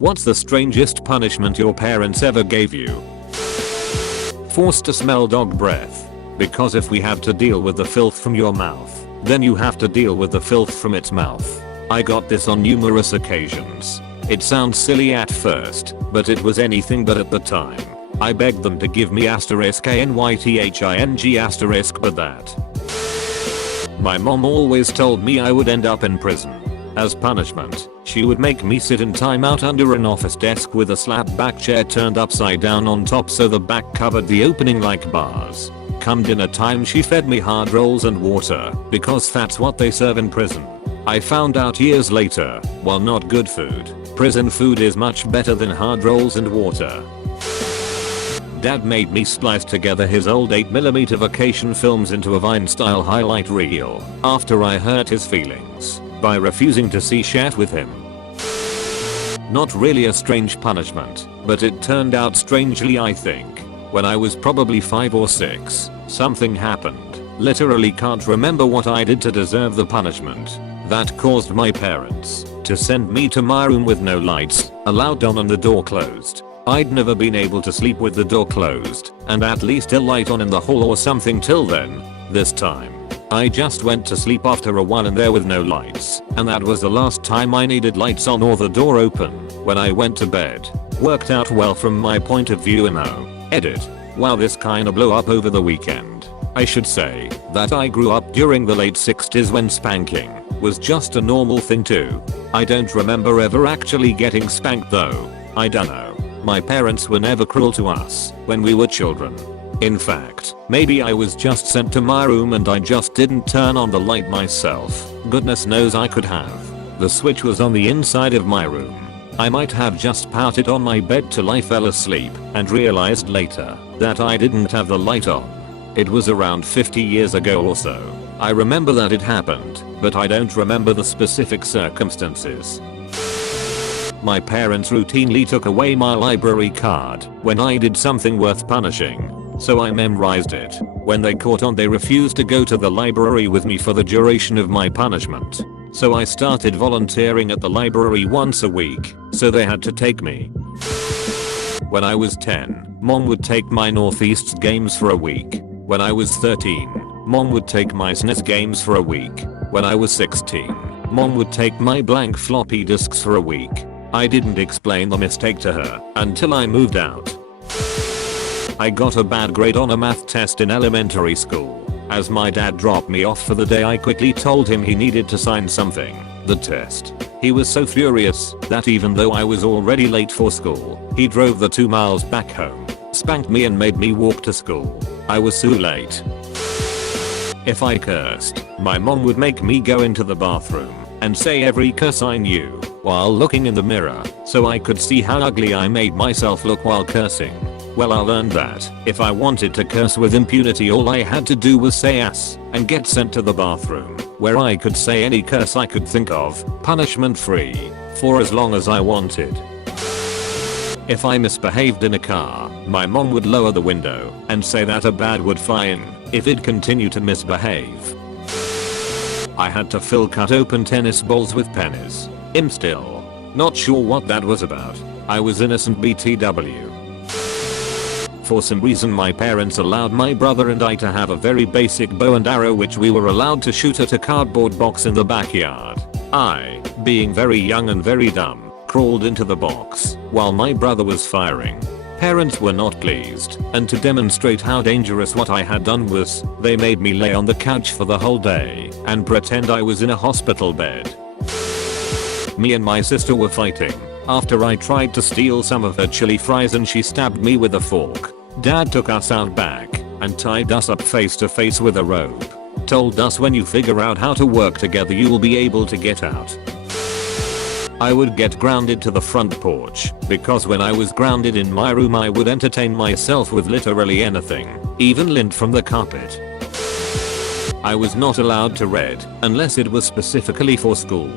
What's the strangest punishment your parents ever gave you? Forced to smell dog breath. Because if we had to deal with the filth from your mouth, then you have to deal with the filth from its mouth. I got this on numerous occasions. It sounds silly at first, but it was anything but at the time. I begged them to give me *anything* but that. My mom always told me I would end up in prison. As punishment, she would make me sit in timeout under an office desk with a slap back chair turned upside down on top so the back covered the opening like bars. Come dinner time she fed me hard rolls and water, because that's what they serve in prison. I found out years later, while not good food, prison food is much better than hard rolls and water. Dad made me splice together his old 8mm vacation films into a Vine-style highlight reel after I hurt his feelings by refusing to see Chef with him. Not really a strange punishment, but it turned out strangely I think. When I was probably 5 or 6, something happened. Literally can't remember what I did to deserve the punishment. That caused my parents to send me to my room with no lights allowed on and the door closed. I'd never been able to sleep with the door closed and at least a light on in the hall or something till then. This time, I just went to sleep after a while in there with no lights, and that was the last time I needed lights on or the door open when I went to bed. Worked out well from my point of view. Edit. Wow, this kinda blew up over the weekend. I should say that I grew up during the late 60s when spanking was just a normal thing too. I don't remember ever actually getting spanked though. I dunno. My parents were never cruel to us when we were children. In fact, maybe I was just sent to my room and I just didn't turn on the light myself. Goodness knows I could have. The switch was on the inside of my room. I might have just pouted on my bed till I fell asleep and realized later that I didn't have the light on. It was around 50 years ago or so. I remember that it happened, but I don't remember the specific circumstances. My parents routinely took away my library card when I did something worth punishing, so I memorized it. When they caught on, they refused to go to the library with me for the duration of my punishment. So I started volunteering at the library once a week, so they had to take me. When I was 10, mom would take my Northeast's games for a week. When I was 13, mom would take my SNES games for a week. When I was 16, mom would take my blank floppy disks for a week. I didn't explain the mistake to her until I moved out. I got a bad grade on a math test in elementary school. As my dad dropped me off for the day, I quickly told him he needed to sign something. The test. He was so furious that even though I was already late for school, he drove the 2 miles back home, spanked me and made me walk to school. I was so late. If I cursed, my mom would make me go into the bathroom and say every curse I knew while looking in the mirror so I could see how ugly I made myself look while cursing. Well, I learned that if I wanted to curse with impunity, all I had to do was say ass and get sent to the bathroom, where I could say any curse I could think of, punishment free, for as long as I wanted. If I misbehaved in a car, my mom would lower the window and say that a bad would fine if it continued to misbehave. I had to fill cut open tennis balls with pennies. I'm still not sure what that was about. I was innocent BTW. For some reason my parents allowed my brother and I to have a very basic bow and arrow which we were allowed to shoot at a cardboard box in the backyard. I, being very young and very dumb, crawled into the box while my brother was firing. Parents were not pleased, and to demonstrate how dangerous what I had done was, they made me lay on the couch for the whole day and pretend I was in a hospital bed. Me and my sister were fighting after I tried to steal some of her chili fries and she stabbed me with a fork. Dad took us out back and tied us up face to face with a rope. Told us when you figure out how to work together you will be able to get out. I would get grounded to the front porch because when I was grounded in my room I would entertain myself with literally anything, even lint from the carpet. I was not allowed to read unless it was specifically for school.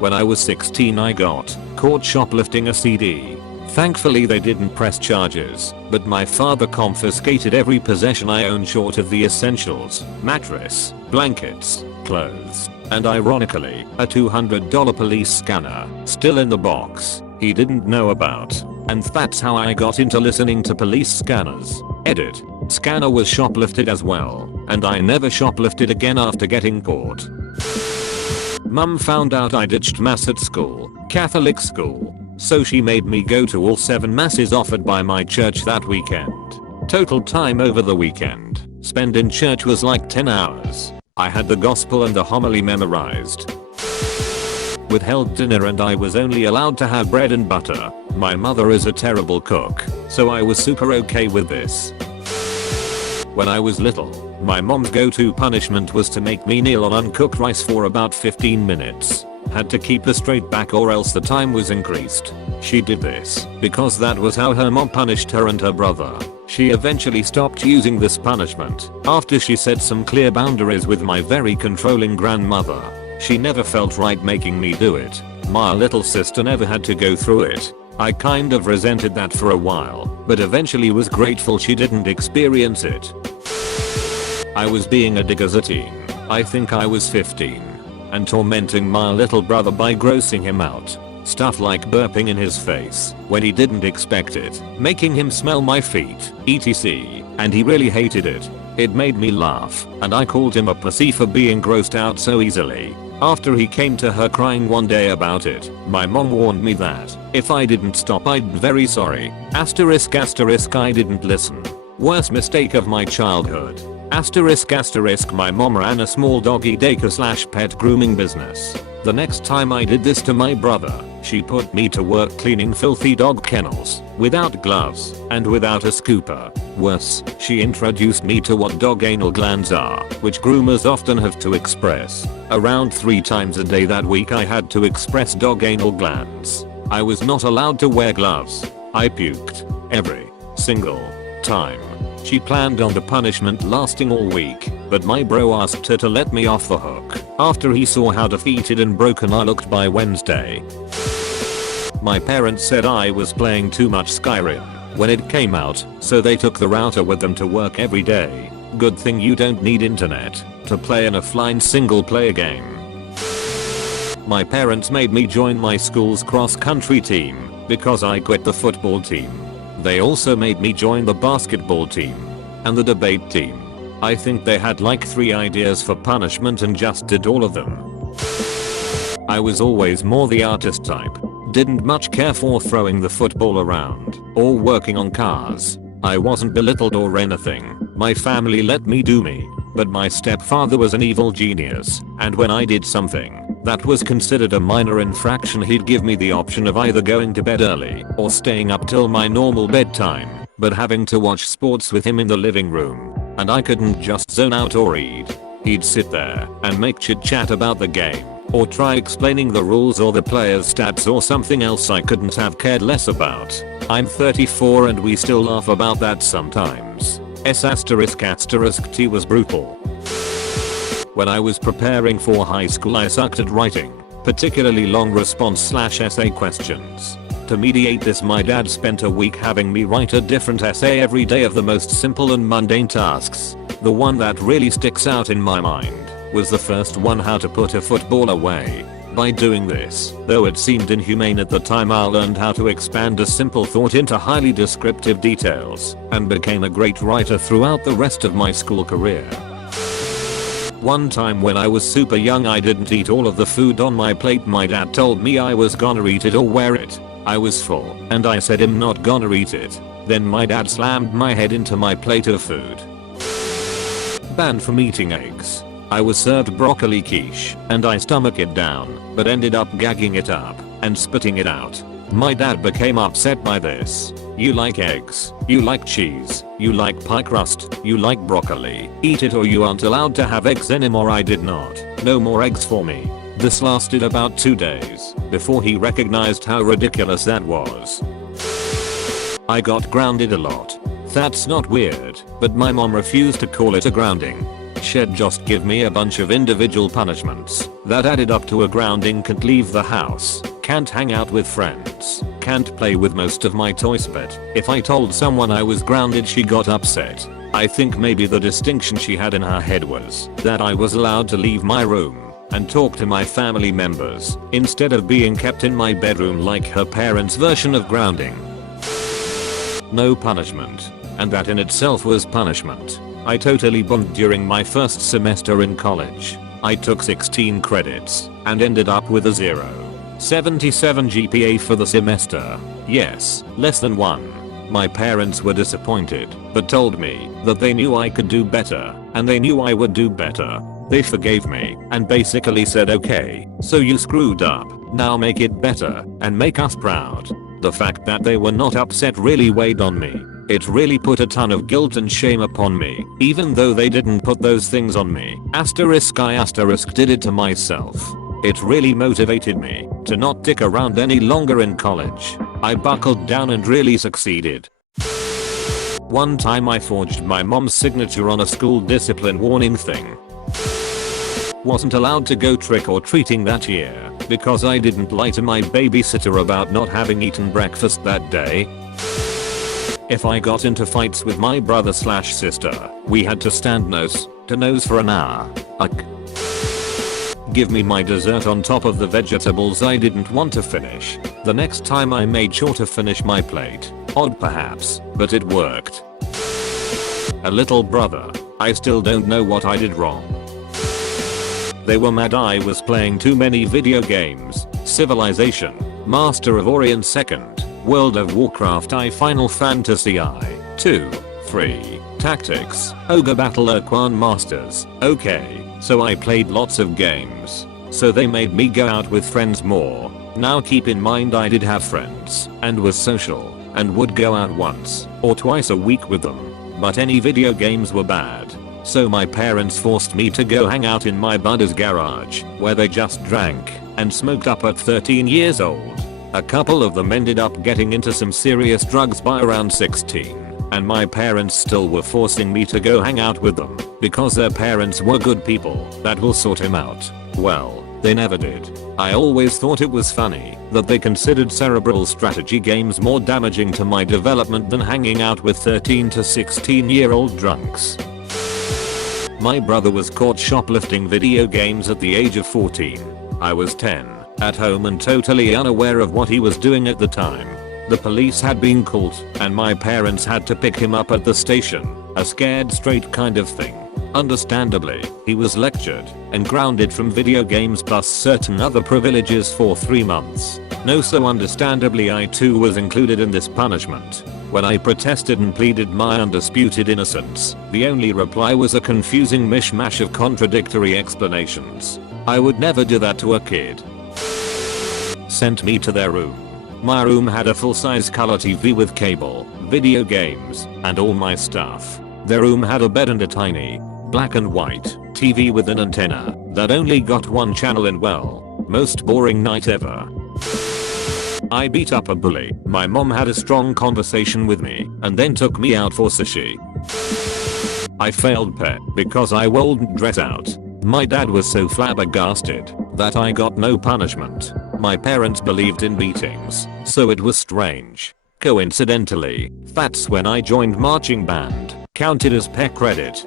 When I was 16 I got caught shoplifting a CD. Thankfully they didn't press charges, but my father confiscated every possession I owned short of the essentials: mattress, blankets, clothes. and ironically, a $200 police scanner, still in the box, he didn't know about. And that's how I got into listening to police scanners. Edit. Scanner was shoplifted as well, and I never shoplifted again after getting caught. Mum found out I ditched mass at school, Catholic school, so she made me go to all 7 masses offered by my church that weekend. Total time over the weekend spent in church was like 10 hours. I had the gospel and the homily memorized. Withheld dinner and I was only allowed to have bread and butter. My mother is a terrible cook, so I was super okay with this. When I was little, my mom's go-to punishment was to make me kneel on uncooked rice for about 15 minutes. Had to keep a straight back or else the time was increased. She did this because that was how her mom punished her and her brother. She eventually stopped using this punishment after she set some clear boundaries with my very controlling grandmother. She never felt right making me do it. My little sister never had to go through it. I kind of resented that for a while, but eventually was grateful she didn't experience it. I was being a dick as a teen. I think I was 15. And tormenting my little brother by grossing him out. Stuff like burping in his face when he didn't expect it, making him smell my feet, etc. And he really hated it. It made me laugh, and I called him a pussy for being grossed out so easily. After he came to her crying one day about it, my mom warned me that if I didn't stop I'd be very sorry. Asterisk asterisk I didn't listen. Worst mistake of my childhood. Asterisk asterisk my mom ran a small doggy daycare / pet grooming business. The next time I did this to my brother, she put me to work cleaning filthy dog kennels, without gloves, and without a scooper. Worse, she introduced me to what dog anal glands are, which groomers often have to express. Around 3 times a day that week I had to express dog anal glands. I was not allowed to wear gloves. I puked. Every single time. She planned on the punishment lasting all week, but my bro asked her to let me off the hook after he saw how defeated and broken I looked by Wednesday. My parents said I was playing too much Skyrim when it came out, so they took the router with them to work every day. Good thing you don't need internet to play an offline single player game. My parents made me join my school's cross-country team because I quit the football team. They also made me join the basketball team and the debate team. I think they had like 3 ideas for punishment and just did all of them. I was always more the artist type. Didn't much care for throwing the football around or working on cars. I wasn't belittled or anything. My family let me do me. But my stepfather was an evil genius, and when I did something that was considered a minor infraction he'd give me the option of either going to bed early or staying up till my normal bedtime, but having to watch sports with him in the living room. And I couldn't just zone out or read. He'd sit there and make chit chat about the game, or try explaining the rules or the player's stats or something else I couldn't have cared less about. I'm 34 and we still laugh about that sometimes. T was brutal. When I was preparing for high school I sucked at writing, particularly long response/essay questions. To mediate this my dad spent a week having me write a different essay every day of the most simple and mundane tasks. The one that really sticks out in my mind was the first one, how to put a football away. By doing this, though it seemed inhumane at the time, I learned how to expand a simple thought into highly descriptive details and became a great writer throughout the rest of my school career. One time when I was super young I didn't eat all of the food on my plate. My dad told me I was gonna eat it or wear it. I was full and I said I'm not gonna eat it. Then my dad slammed my head into my plate of food. Banned from eating eggs. I was served broccoli quiche and I stomached it down, but ended up gagging it up and spitting it out. My dad became upset by this. You like eggs, you like cheese, you like pie crust, you like broccoli, eat it or you aren't allowed to have eggs anymore. I did not. No more eggs for me. This lasted about 2 days before he recognized how ridiculous that was. I got grounded a lot. That's not weird, but my mom refused to call it a grounding. She'd just give me a bunch of individual punishments that added up to a grounding. Can't leave the house, can't hang out with friends, can't play with most of my toys. But if I told someone I was grounded she got upset. I think maybe the distinction she had in her head was that I was allowed to leave my room and talk to my family members instead of being kept in my bedroom like her parents' version of grounding. No punishment. And that in itself was punishment. I totally bunked during my first semester in college. I took 16 credits and ended up with a 0.77 GPA for the semester. Yes, less than 1. My parents were disappointed, but told me that they knew I could do better, and they knew I would do better. They forgave me and basically said, okay, so you screwed up, now make it better and make us proud. The fact that they were not upset really weighed on me. It really put a ton of guilt and shame upon me, even though they didn't put those things on me. I did it to myself. It really motivated me to not dick around any longer in college. I buckled down and really succeeded. One time I forged my mom's signature on a school discipline warning thing. Wasn't allowed to go trick-or-treating that year because I didn't lie to my babysitter about not having eaten breakfast that day. If I got into fights with my brother/sister, we had to stand nose to nose for an hour. Give me my dessert on top of the vegetables I didn't want to finish. The next time I made sure to finish my plate. Odd perhaps, but it worked. A little brother. I still don't know what I did wrong. They were mad I was playing too many video games. Civilization, Master of Orient 2nd, World of Warcraft I, Final Fantasy I, 2, 3, Tactics, Ogre Battle Quan Masters. Okay, so I played lots of games. So they made me go out with friends more. Now keep in mind I did have friends and was social and would go out once or twice a week with them. But any video games were bad. So my parents forced me to go hang out in my buddy's garage where they just drank and smoked up at 13 years old. A couple of them ended up getting into some serious drugs by around 16, and my parents still were forcing me to go hang out with them because their parents were good people that will sort him out. Well, they never did. I always thought it was funny that they considered cerebral strategy games more damaging to my development than hanging out with 13 to 16-year-old drunks. My brother was caught shoplifting video games at the age of 14. I was 10, at home and totally unaware of what he was doing at the time. The police had been called and my parents had to pick him up at the station, a scared straight kind of thing. Understandably, he was lectured and grounded from video games plus certain other privileges for 3 months. No, so understandably I too was included in this punishment. When I protested and pleaded my undisputed innocence, the only reply was a confusing mishmash of contradictory explanations. I would never do that to a kid. Sent me to their room. My room had a full-size color TV with cable, video games, and all my stuff. Their room had a bed and a tiny, black and white, TV with an antenna that only got one channel in. Well, most boring night ever. I beat up a bully. My mom had a strong conversation with me and then took me out for sushi. I failed pet because I wouldn't dress out. My dad was so flabbergasted that I got no punishment. My parents believed in beatings, so it was strange. Coincidentally, that's when I joined marching band, counted as pet credit.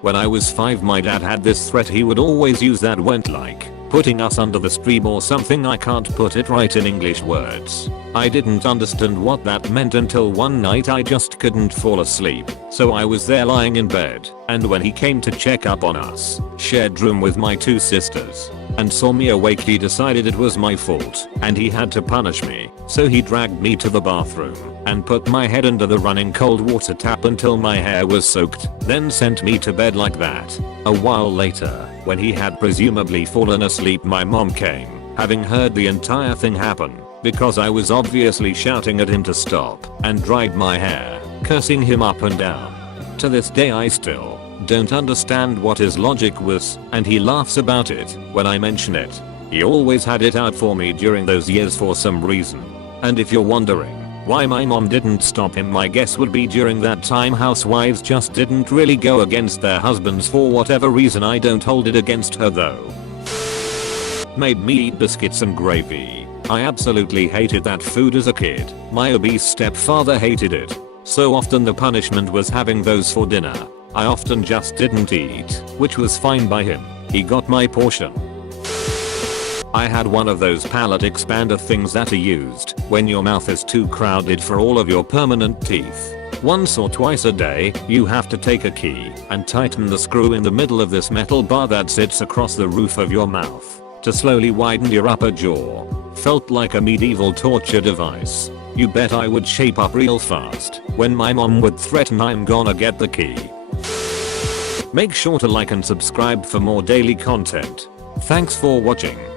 When I was 5, my dad had this threat he would always use that went like putting us under the stream or something. I can't put it right in English words. I didn't understand what that meant until one night I just couldn't fall asleep. So I was there lying in bed, and when he came to check up on us, shared room with my 2 sisters, and saw me awake, he decided it was my fault and he had to punish me. So he dragged me to the bathroom and put my head under the running cold water tap until my hair was soaked, then sent me to bed like that. A while later, when he had presumably fallen asleep, my mom came, having heard the entire thing happen, because I was obviously shouting at him to stop, and dried my hair, cursing him up and down. To this day I still don't understand what his logic was, and he laughs about it when I mention it. He always had it out for me during those years for some reason. And if you're wondering why my mom didn't stop him, my guess would be during that time housewives just didn't really go against their husbands for whatever reason. I don't hold it against her though. Made me eat biscuits and gravy. I absolutely hated that food as a kid. My obese stepfather hated it. So often the punishment was having those for dinner. I often just didn't eat, which was fine by him. He got my portion. I had one of those palate expander things that are used when your mouth is too crowded for all of your permanent teeth. Once or twice a day, you have to take a key and tighten the screw in the middle of this metal bar that sits across the roof of your mouth to slowly widen your upper jaw. Felt like a medieval torture device. You bet I would shape up real fast when my mom would threaten I'm gonna get the key. Make sure to like and subscribe for more daily content. Thanks for watching.